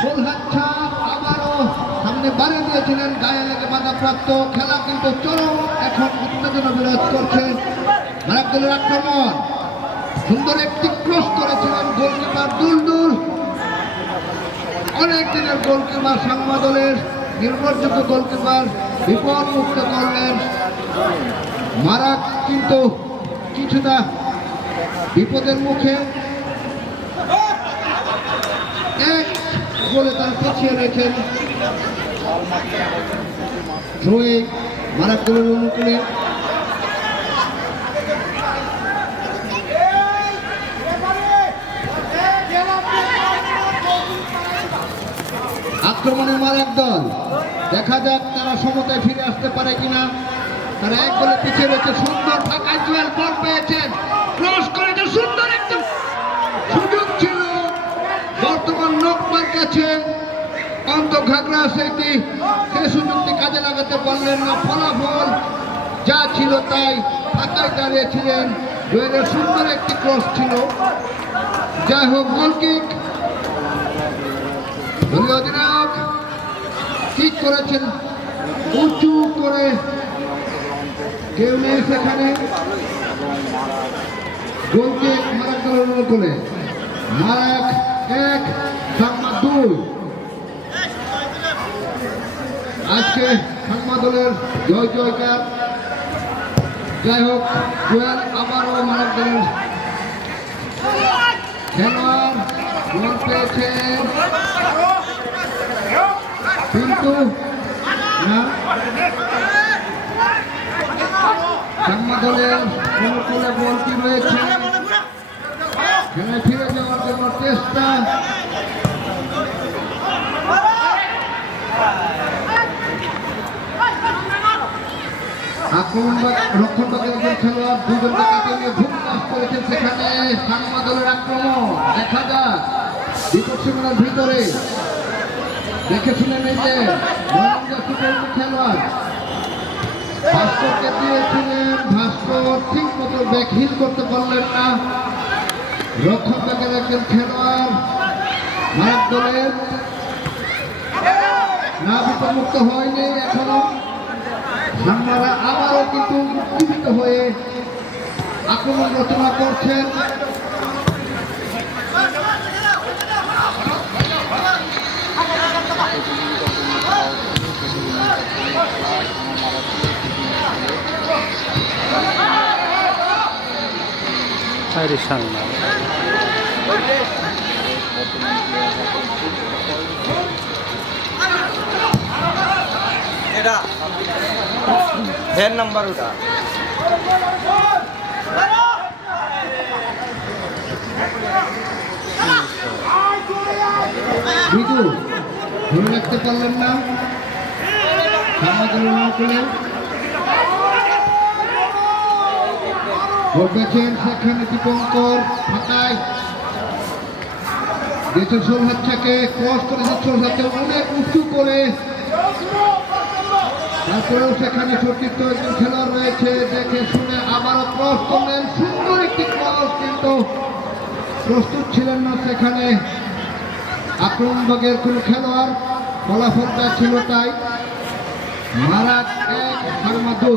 সোলহাচ্ছা আবারও সামনে বাড়ি দিয়েছিলেন, গায়ে লেগে বাধাপ্রাপ্ত। খেলা কিন্তু চরম এখন উত্তেজনা বিরাজ করছে। মারাক দলের আক্রমণ, সুন্দর একটি ক্রস করেছিলেন গোলকিপার দুলদুল। অনেক দিনের গোলকিপার সাংমা দলের নির্ভরযোগ্য গোলকিপার বিপদ মুক্ত করলেন। মারাক কিন্তু কিছুটা বিপদের মুখে, এক গোলে তারা পিছিয়ে রেখেন। মারাক দলের অনুকূলে আক্রমণের মারাক দল, দেখা যাক তারা সমতায় ফিরে আসতে পারে কিনা। তারা এক গোলে পিছিয়ে রয়েছে। সুন্দর ফাঁকা জুয়েল বল পেয়েছেন, ক্রস করেছে, সুন্দর একটা সুযোগ ছিল বর্তমান নকমার কাছে। অন্ত ঘাগরা সেইটি সেই সুযোগটি কাজে লাগাতে পারলেন না। ফলাফল যা ছিল তাই, ফাঁকায় দাঁড়িয়েছিলেন। জুয়েলের সুন্দর একটি ক্রস ছিল। যাই হোক, গোলকিক দলীয় অধিনায়ক ঠিক করেছেন উঁচু করে, কেউ নেই সেখানে। গোলকিক মারাক দলের অনুকূলে। মারাক 1 সাংমা 2। আজকে সাংমা দলের জয় জয়কার। যাই হোক, জুয়েল আবারও মারাক দলের খেলোয়াড় গোল পেয়েছেন, কিন্তু না, সাংমা দলের অনুকূলে বলটি রয়েছে। খেলায় ফিরে যাওয়ার জন্য চেষ্টা। আক্রমণ রক্ষণভাগের একজন খেলোয়াড় দুজনকে কাটিয়ে নিয়ে ভুল কাজ করেছেন সেখানে। সাংমা দলের আক্রমণ দেখা যাক বিপদ সীমানার ভিতরে। দেখেছিলেন এই যে খেলোয়াড় ভাস্করকে দিয়েছিলেন, ভাস্কর ঠিক মতো ব্যাকহিল করতে পারলেন না। রক্ষণভাগের একজন খেলোয়াড় মারাক দলের না বিপদমুক্ত হয়নি এখনো। সাংমারা আবারও কিন্তু উত্তেজিত হয়ে আক্রমণ রচনা করছেন। সাংমা এটা ফ্যান নাম্বার ওটা বিদু ধরে রাখতে পারলেন না। ঘটেছেন সেখানে দীপঙ্কর ফাঁকায় দেশের সোলহাচ্ছাকে ক্রস করেছে। সোলহাচ্ছা অনেক উঁচু করে, তারপরেও সেখানে সতীর্থ একজন খেলোয়াড় রয়েছে, দেখে শুনে আবারও ক্রস করলেন। সুন্দর একটি ক্রস, কিন্তু প্রস্তুত ছিলেন না সেখানে আক্রমণ ভাগের কোন খেলোয়াড়। ফলাফলটা ছিল তাই, মারাক 1 সাংমা 2।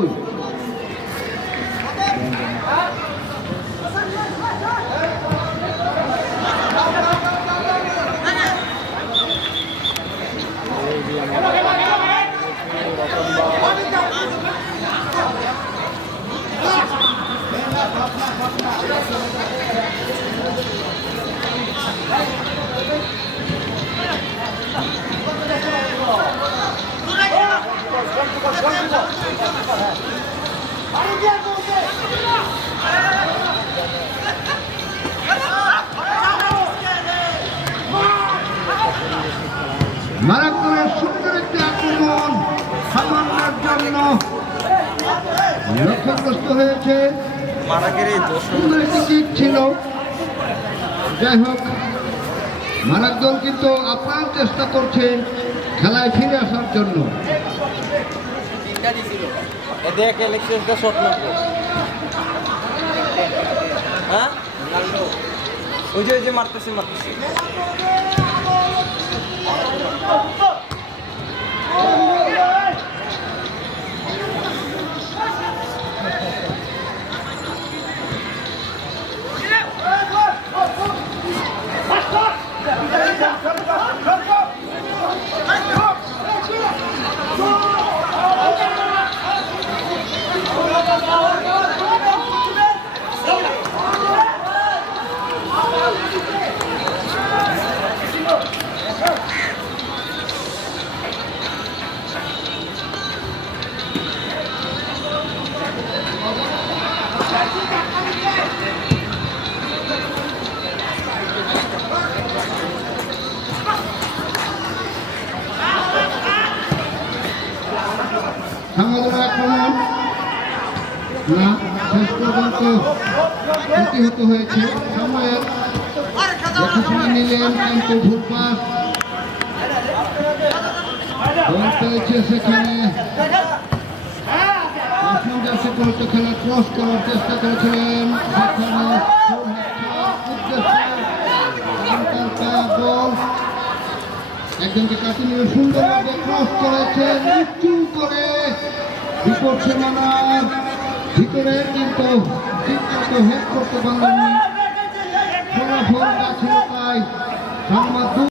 মারাক দলের সুন্দর একটি আক্রমণ সামান্যের জন্য লক্ষ্যগ্রস্ত হয়েছে। সুন্দর একটি কিক ছিল। যাই হোক, মারাক দল কিন্তু আপ্রাণ চেষ্টা করছে খেলায় ফিরে আসার জন্য। হ্যাঁ, ওই যে মারতেছে সাংবাদিক আক্রমণ না শেষ পর্যন্ত প্রতিহত হয়েছে। সময়ের দেখাশোনা নিলেন কিন্তু ভুল পাস বল পেয়েছে সেখানে করতে খেলা ক্রস করার চেষ্টা করেছিলেন বল একজনকে কাছে নিয়ে সুন্দরভাবে ক্রস করেছেন উঁচু করে বিপদ সীমানার ভিতরে কিন্তু ঠিকমতো হেড করতে পারেননি। ফলাফল ছিল তাই